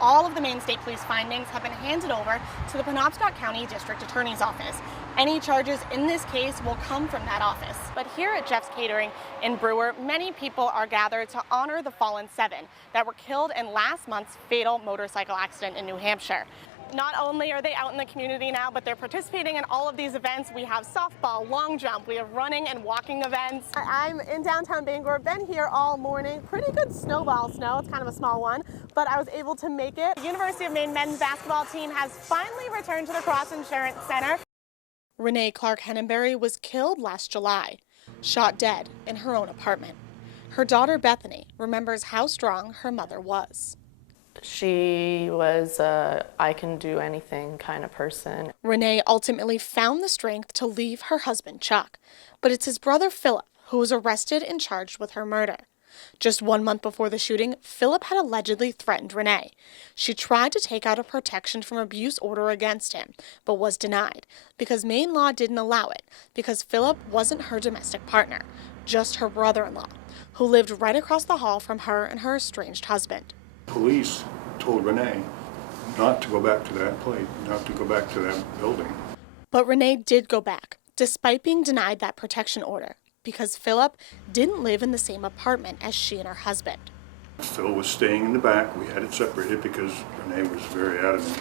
All of the Maine State Police findings have been handed over to the Penobscot County District Attorney's Office. Any charges in this case will come from that office. But here at Jeff's Catering in Brewer, many people are gathered to honor the fallen 7 that were killed in last month's fatal motorcycle accident in New Hampshire. Not only are they out in the community now, but they're participating in all of these events. We have softball, long jump, we have running and walking events. I'm in downtown Bangor, been here all morning. Pretty good snowball snow, it's kind of a small one, but I was able to make it. The University of Maine men's basketball team has finally returned to the Cross Insurance Center. Renee Clark Henneberry was killed last July, shot dead in her own apartment. Her daughter Bethany remembers how strong her mother was. She was a I can do anything kind of person. Renee ultimately found the strength to leave her husband Chuck, but it's his brother Philip who was arrested and charged with her murder. Just 1 month before the shooting, Philip had allegedly threatened Renee. She tried to take out a protection from abuse order against him, but was denied because Maine law didn't allow it because Philip wasn't her domestic partner, just her brother-in-law, who lived right across the hall from her and her estranged husband. Police told Renee not to go back to that place, not to go back to that building. But Renee did go back, despite being denied that protection order, because Philip didn't live in the same apartment as she and her husband. Phil was staying in the back. We had it separated because Renee was very adamant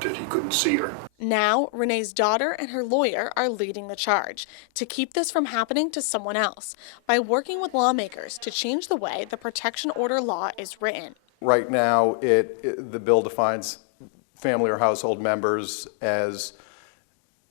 that he couldn't see her. Now, Renee's daughter and her lawyer are leading the charge to keep this from happening to someone else by working with lawmakers to change the way the protection order law is written. Right now, the bill defines family or household members as,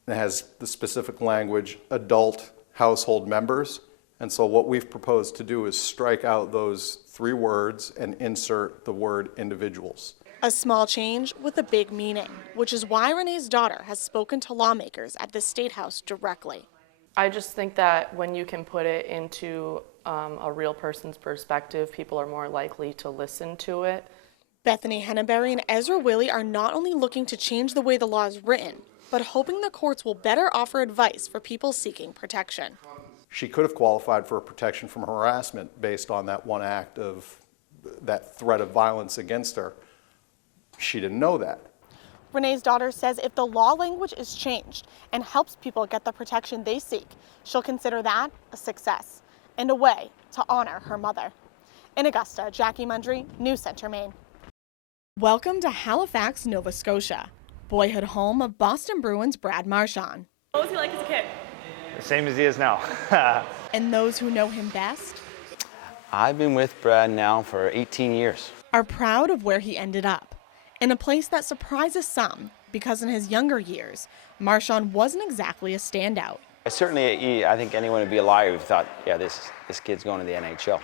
it has the specific language, adult household members. And so what we've proposed to do is strike out those 3 words and insert the word individuals. A small change with a big meaning, which is why Renee's daughter has spoken to lawmakers at the State House directly. I just think that when you can put it into a real person's perspective, people are more likely to listen to it. Bethany Henneberry and Ezra Willey are not only looking to change the way the law is written, but hoping the courts will better offer advice for people seeking protection. She could have qualified for protection from harassment based on that one act of that threat of violence against her. She didn't know that. Renee's daughter says if the law language is changed and helps people get the protection they seek, she'll consider that a success and a way to honor her mother. In Augusta, Jackie Mundry, News Center, Maine. Welcome to Halifax, Nova Scotia, boyhood home of Boston Bruins Brad Marchand. What was he like as a kid? The same as he is now. And those who know him best I've been with Brad now for 18 years. are proud of where he ended up. In a place that surprises some, because in his younger years, Marchand wasn't exactly a standout. I think anyone would be a liar who thought, yeah, this kid's going to the NHL.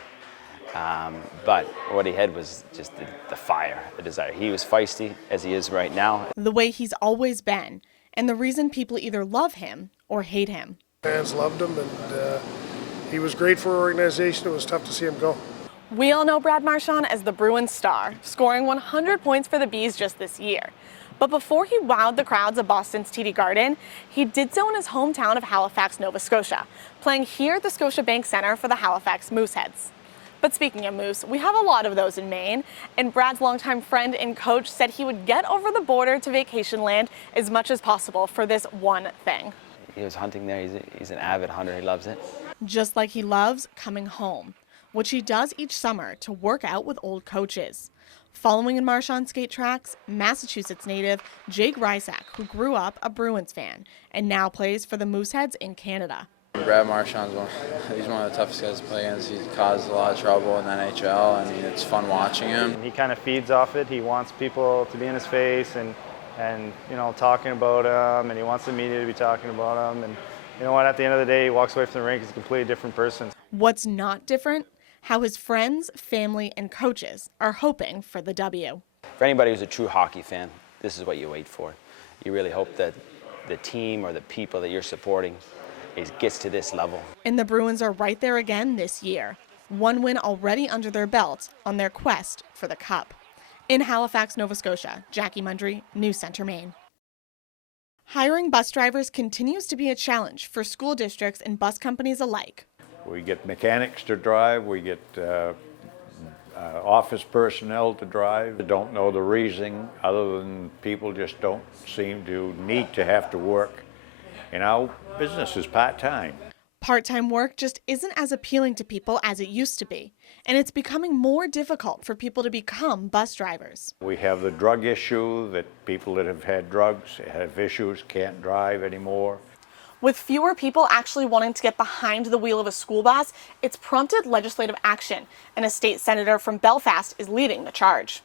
But what he had was just the fire, the desire. He was feisty, as he is right now. The way he's always been, and the reason people either love him or hate him. Fans loved him, and he was great for our organization. It was tough to see him go. We all know Brad Marchand as the Bruins star, scoring 100 points for the Bees just this year. But before he wowed the crowds of Boston's TD Garden, he did so in his hometown of Halifax, Nova Scotia, playing here at the Scotiabank Centre for the Halifax Mooseheads. But speaking of moose, we have a lot of those in Maine, and Brad's longtime friend and coach said he would get over the border to vacation land as much as possible for this one thing. He was hunting there. He's an avid hunter. He loves it. Just like he loves coming home, which he does each summer to work out with old coaches. Following in Marchand's skate tracks, Massachusetts native Jake Rysack, who grew up a Bruins fan and now plays for the Mooseheads in Canada. Brad Marchand's he's one of the toughest guys to play against. He caused a lot of trouble in the NHL. I mean, it's fun watching him. He kind of feeds off it. He wants people to be in his face and talking about him, and he wants the media to be talking about him. And you know what? At the end of the day, he walks away from the rink as a completely different person. What's not different? How his friends, family, and coaches are hoping for the W. For anybody who's a true hockey fan, this is what you wait for. You really hope that the team or the people that you're supporting gets to this level. And the Bruins are right there again this year. One win already under their belt on their quest for the Cup. In Halifax, Nova Scotia, Jackie Mundry, News Center, Maine. Hiring bus drivers continues to be a challenge for school districts and bus companies alike. We get mechanics to drive, we get office personnel to drive. I don't know the reason, other than people just don't seem to need to have to work. And our business is part-time. Part-time work just isn't as appealing to people as it used to be, and it's becoming more difficult for people to become bus drivers. We have the drug issue, that people that have had drugs, have issues, can't drive anymore. With fewer people actually wanting to get behind the wheel of a school bus, it's prompted legislative action, and a state senator from Belfast is leading the charge.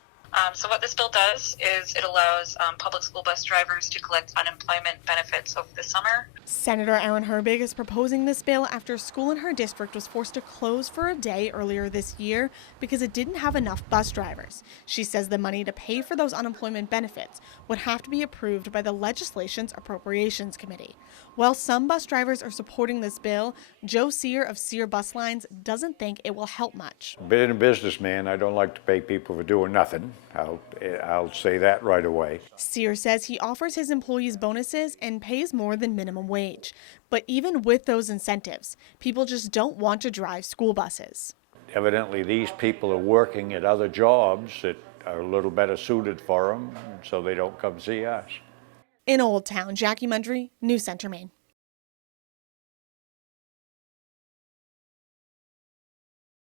So what this bill does is it allows public school bus drivers to collect unemployment benefits over the summer. Senator Erin Herbig is proposing this bill after a school in her district was forced to close for a day earlier this year because it didn't have enough bus drivers. She says the money to pay for those unemployment benefits would have to be approved by the legislation's Appropriations Committee. While some bus drivers are supporting this bill, Joe Sear of Sear Bus Lines doesn't think it will help much. Being a businessman, I don't like to pay people for doing nothing. I'll say that right away. Sear says he offers his employees bonuses and pays more than minimum wage. But even with those incentives, people just don't want to drive school buses. Evidently, these people are working at other jobs that are a little better suited for them, so they don't come see us. In Old Town, Jackie Mundry, News Center, Maine.